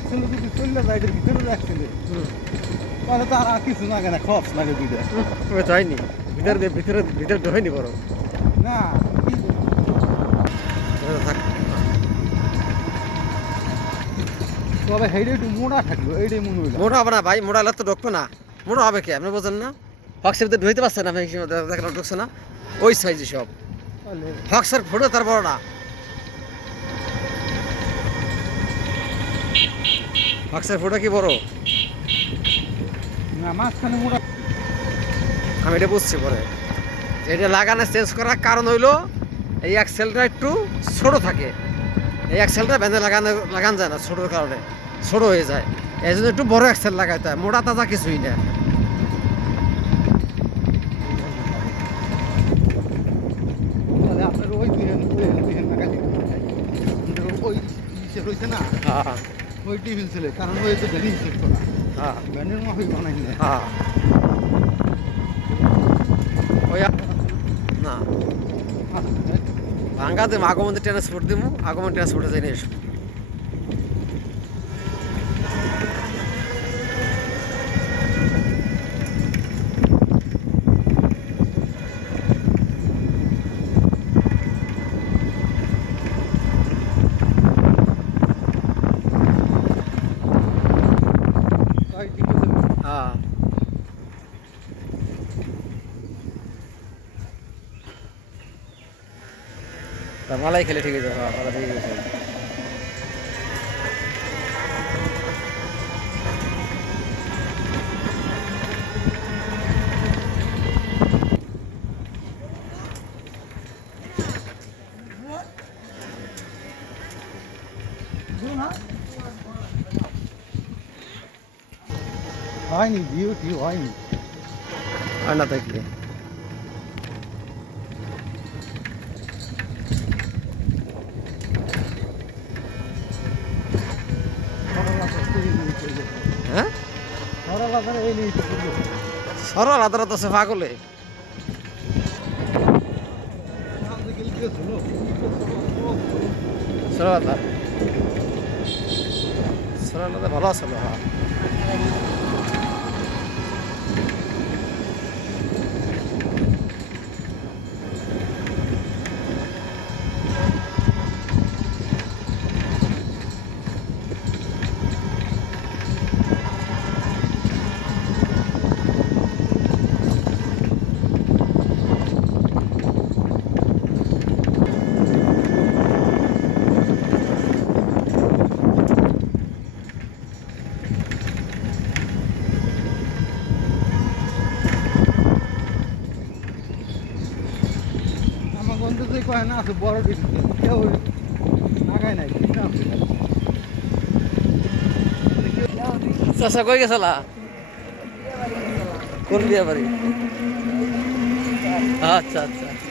axle যদি চললে যায় এটার ভিতরে অ্যাক্সেল তাহলে তো আর কিছু লাগে না খরচ লাগে দুইটা ওই তো হয়নি ভিতরে ভিতরে ভিতরে হয়নি বড় না থাক তবে হেডে একটু মোড়া থাকলো এইটাই মনে হইলো মোটা হবে না ভাই মোটা হলে তো ঢুকবে না মোটা হবে কি আপনি বোঝেন না হক্সের ভিতরে ঢুকতে পারছেন না দেখেন ঢুকছে না ওই সাইজে সব তাহলে হক্সের ফোটো তার বড় না হক্সের ফোটো কি বড় না মাঝখানে মোড়া আমি এটা বুঝছি পরে এটা লাগানো চেঞ্জ করার কারণ হইলো এই অ্যাক্সেলটা একটু ছোট থাকে এই অ্যাক্সেলটা বেঁধে লাগানো যায় না ছোটোর কারণে ছোট হয়ে যায় এই জন্য একটু বড় অ্যাক্সেল লাগাইতে হয় মোটা তাজা কিছুই না তাহলে আপনার ওই দুই লাগালি ওই ইসে রয়েছে না হ্যাঁ ওই টিফিন ছেলে কারণ ওই তো ভ্যানি হিসেব করা হ্যাঁ ভ্যানের মাফি বানাই না হ্যাঁ ওই না ভাঙ্গা দেবো আগমন্ত্রী ট্রান্সপোর্ট দিব আগমন ট্রান্সপোর্টে যাই নিয়ে এসো হ্যাঁ মালাই খেলে ঠিক আছে হ্যাঁ মালা ঠিক আছে হয়নি ডিউটি হয়নি আর না থাকলে হ্যাঁ সরল আদালত আছে পাগলে সরল আদার সরল আদার ভালো আছে হ্যাঁ আমার বন্ধু যে কয় না আছে বড় ডিউটি কেউ লাগায় নাই চাষা কই গেছলা কোন বিয়া বাড়ি আচ্ছা আচ্ছা